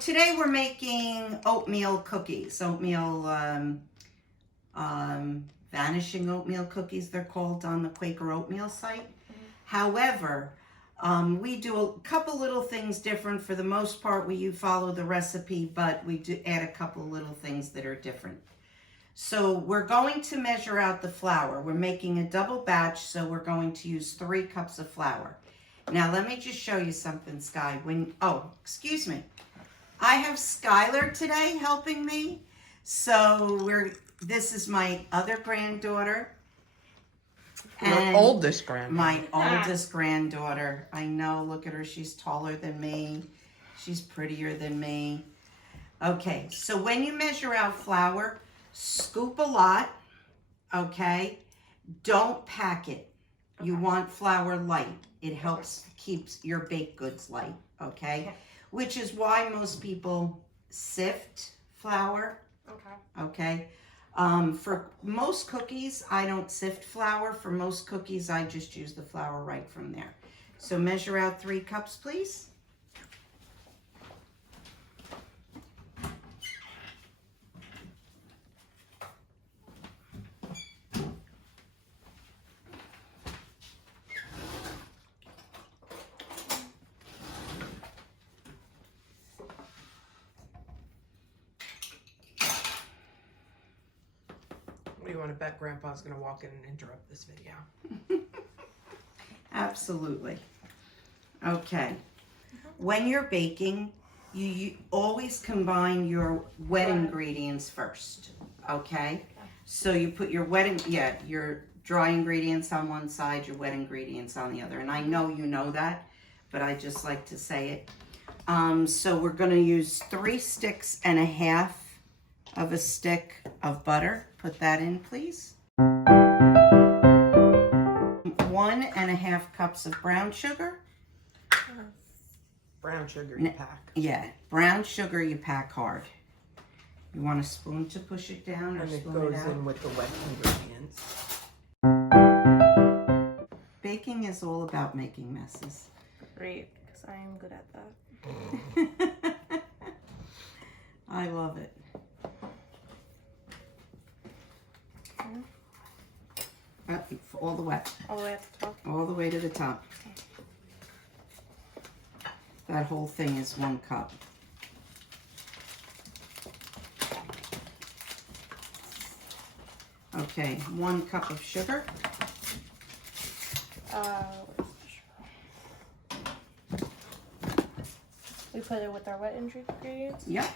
today we're making oatmeal cookies. Vanishing oatmeal cookies, they're called on the Quaker Oatmeal site. However, we do a couple little things different. For the most part, you follow the recipe, but we do add a couple little things that are different. So we're going to measure out the flour. We're making a double batch, so we're going to use 3 cups of flour. Now let me just show you something, Sky. Excuse me. I have Skylar today helping me. So this is my other granddaughter. Your oldest granddaughter. My oldest granddaughter. I know, look at her. She's taller than me. She's prettier than me. Okay, so when you measure out flour, scoop a lot, okay? Don't pack it. You want flour light. It helps keeps your baked goods light, okay? Which is why most people sift flour, okay? For most cookies, I don't sift flour. For most cookies, I just use the flour right from there. So measure out 3 cups, please. What do you want to bet Grandpa's going to walk in and interrupt this video? Absolutely. Okay. When you're baking, you always combine your wet ingredients first, okay? So you put your your dry ingredients on one side, your wet ingredients on the other. And I know you know that, but I just like to say it. So we're going to use 3 sticks and a half of a stick of butter. Put that in, please. 1.5 cups of brown sugar. Brown sugar you pack. Yeah, brown sugar you pack hard. You want a spoon to push it down, or and it spoon goes it out? in with the wet ingredients. Baking is all about making messes. Great, because I am good at that. I love it. All the way. All the way at the top. All the way to the top. Okay. That whole thing is 1 cup. Okay, 1 cup of sugar. We put it with our wet ingredients? Yep.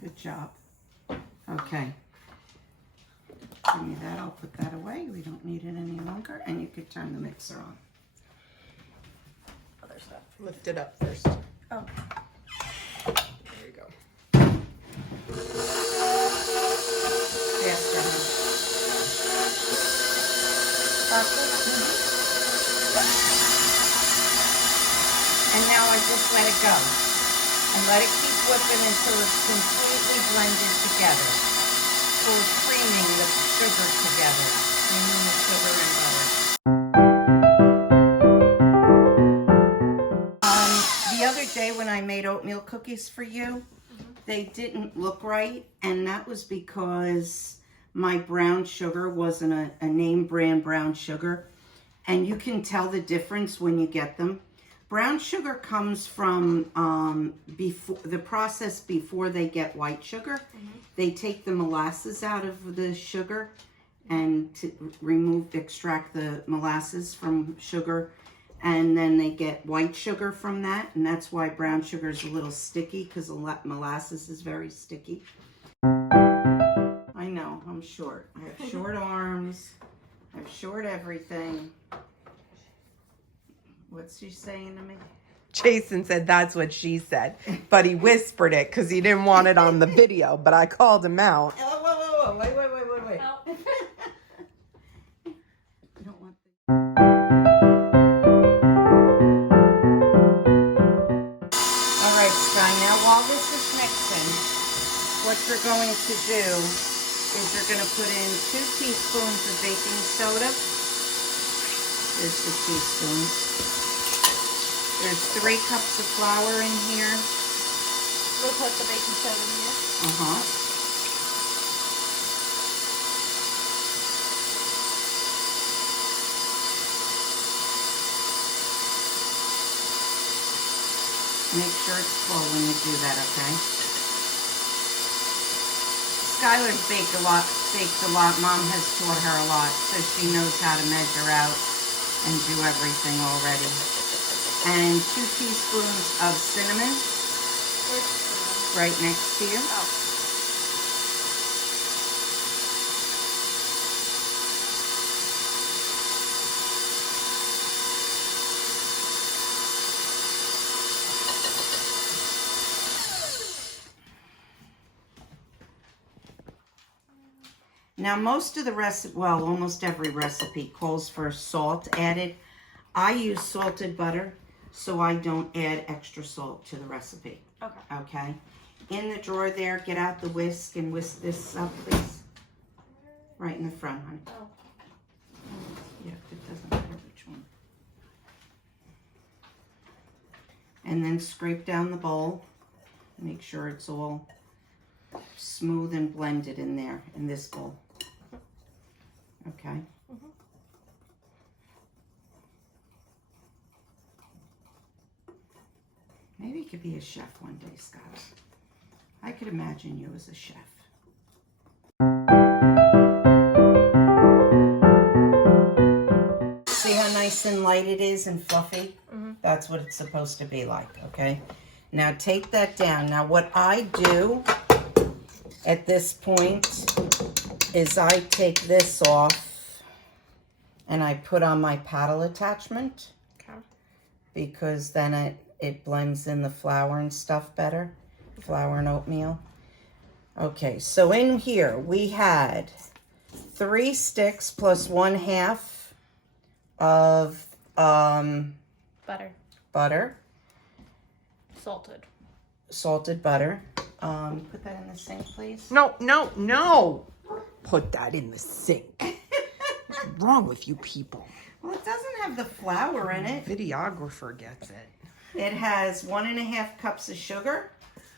Good job. Okay. Give me that. I'll put that away. We don't need it any longer. And you could turn the mixer on. Other stuff. Lift it up first. Oh. There you go. Faster. And now I just let it go. And let it keep whipping until it's completely blended together. So it's creaming the sugar together. Creaming the sugar and butter. The other day when I made oatmeal cookies for you, they didn't look right. And that was because my brown sugar wasn't a name brand brown sugar. And you can tell the difference when you get them. Brown sugar comes from before the process before they get white sugar. They take the molasses out of the sugar and to extract the molasses from sugar, and then they get white sugar from that, and that's why brown sugar is a little sticky, because molasses is very sticky. I know, I'm short. I have short arms. I have short everything. What's she saying to me? Jason said that's what she said, but he whispered it because he didn't want it on the video, but I called him out. Oh, whoa, wait. Oh. You don't want All right, Sky, now what you're going to do is you're going to put in 2 teaspoons of baking soda. There's the teaspoons. There's 3 cups of flour in here. We'll put the baking soda in here. Make sure it's full when you do that, okay? Skylar's baked a lot. Mom has taught her a lot, so she knows how to measure out and do everything already. And 2 teaspoons of cinnamon right next to you. Oh. Now, most of the recipe, well, almost every recipe calls for salt added. I use salted butter, so I don't add extra salt to the recipe. Okay. Okay? In the drawer there, get out the whisk and whisk this up, please. Right in the front, honey. Oh. Yeah, it doesn't matter which one. And then scrape down the bowl. Make sure it's all smooth and blended in there, in this bowl. Okay? Maybe you could be a chef one day, Scott. I could imagine you as a chef. See how nice and light it is and fluffy? That's what it's supposed to be like, okay? Now take that down. Now what I do at this point is I take this off and I put on my paddle attachment. Okay. Because then it blends in the flour and stuff better. Flour and oatmeal. Okay, so in here we had 3 sticks plus 1/2 of butter. Salted butter. Put that in the sink, please. No. Put that in the sink. What's wrong with you people? Well, it doesn't have the flour in it. Videographer gets it. It has 1.5 cups of sugar,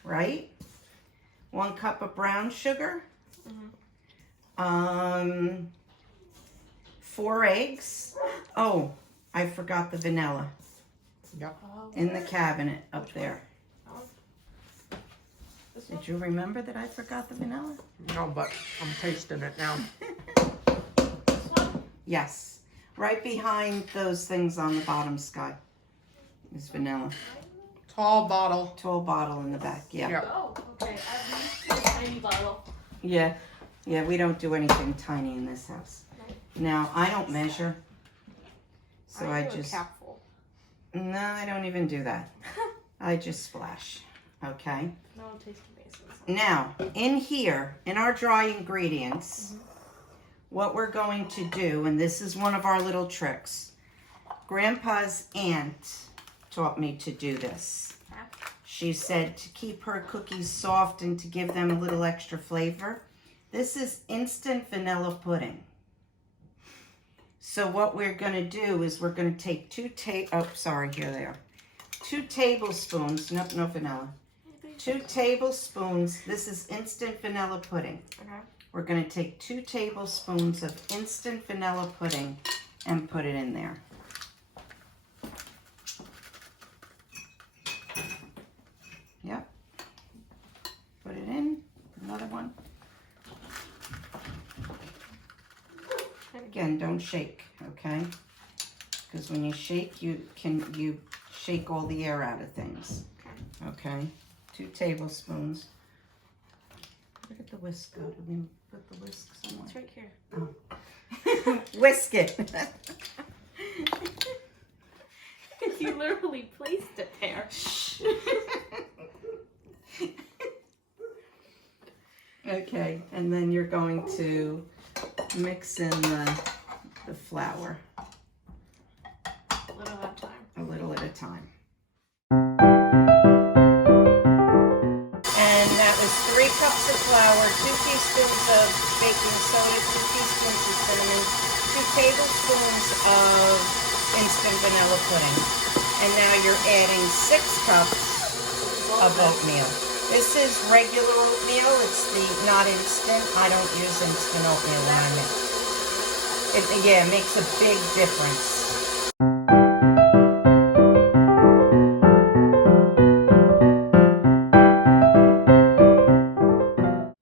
right? 1 cup of brown sugar. 4 eggs. Oh, I forgot the vanilla. Yep. In the cabinet up there. Did you remember that I forgot the vanilla? No, but I'm tasting it now. Yes. Right behind those things on the bottom, Sky, is vanilla. Tall bottle. Tall bottle in the back, yeah. Yep. Oh, okay. I have a tiny bottle. Yeah, we don't do anything tiny in this house. Now, I don't measure, so I do a just... capful. No, I don't even do that. I just splash, okay? No tasting basis. Now, in here, in our dry ingredients, what we're going to do, and this is one of our little tricks. Grandpa's aunt taught me to do this. She said to keep her cookies soft and to give them a little extra flavor. This is instant vanilla pudding. So what we're going to do is we're going to take 2 tablespoons, no vanilla. 2 tablespoons, this is instant vanilla pudding. Okay. We're going to take 2 tablespoons of instant vanilla pudding and put it in there. Yep. Put it in. Another one. Again, don't shake, okay? Because when you shake, you shake all the air out of things. Okay? 2 tablespoons. Where did the whisk go? Did we put the whisk somewhere? It's right here. Oh. Whisk it. You literally placed it there. Okay, and then you're going to mix in the flour. A little at a time. A little at a time. And that was 3 cups of flour, 2 teaspoons of baking soda, 2 teaspoons of cinnamon, 2 tablespoons of instant vanilla pudding. And now you're adding 6 cups of oatmeal. This is regular oatmeal. It's the not instant. I don't use instant oatmeal when I make it. Yeah, it makes a big difference.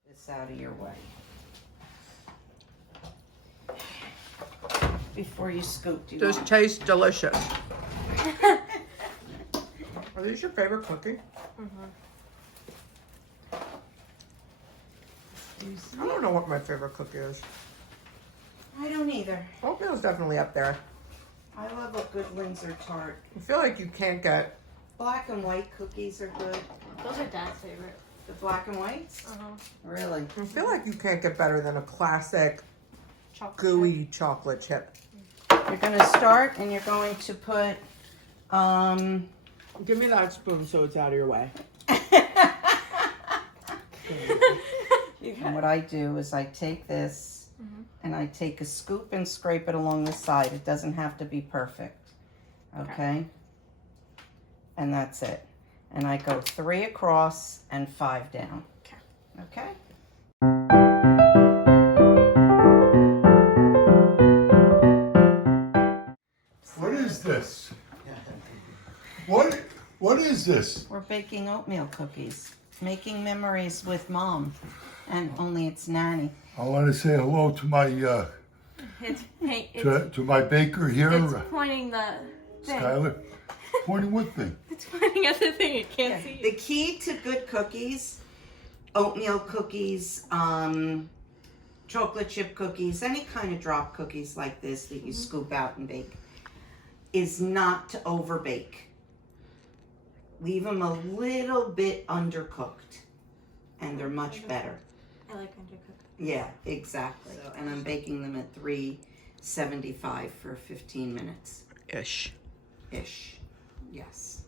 This out of your way. Before you scoop, do you This want? tastes delicious. Are these your favorite cookie? I don't know what my favorite cookie is. I don't either. Oatmeal's definitely up there. I love a good Windsor tart. I feel like you can't get. Black and white cookies are good. Those are Dad's favorite. The black and whites? Really? I feel like you can't get better than a classic Chocolate gooey chocolate chip. You're going to start and you're going to put, Give me that spoon so it's out of your way. and what I do is I take this and I take a scoop and scrape it along the side. It doesn't have to be perfect. Okay? And that's it. And I go 3 across and 5 down. Okay? What is this? What is this? We're baking oatmeal cookies. Making memories with Mom. And only it's Nanny. I want to say hello to my to my baker here, It's pointing the thing. Skylar. Pointing what thing? It's pointing at the thing. It can't see The you. key to good cookies, oatmeal cookies, chocolate chip cookies, any kind of drop cookies like this that you scoop out and bake, is not to over bake. Leave them a little bit undercooked and they're much better. I like undercooked. Yeah, exactly. So, and I'm baking them at 375 for 15 minutes. Ish. Ish. Yes.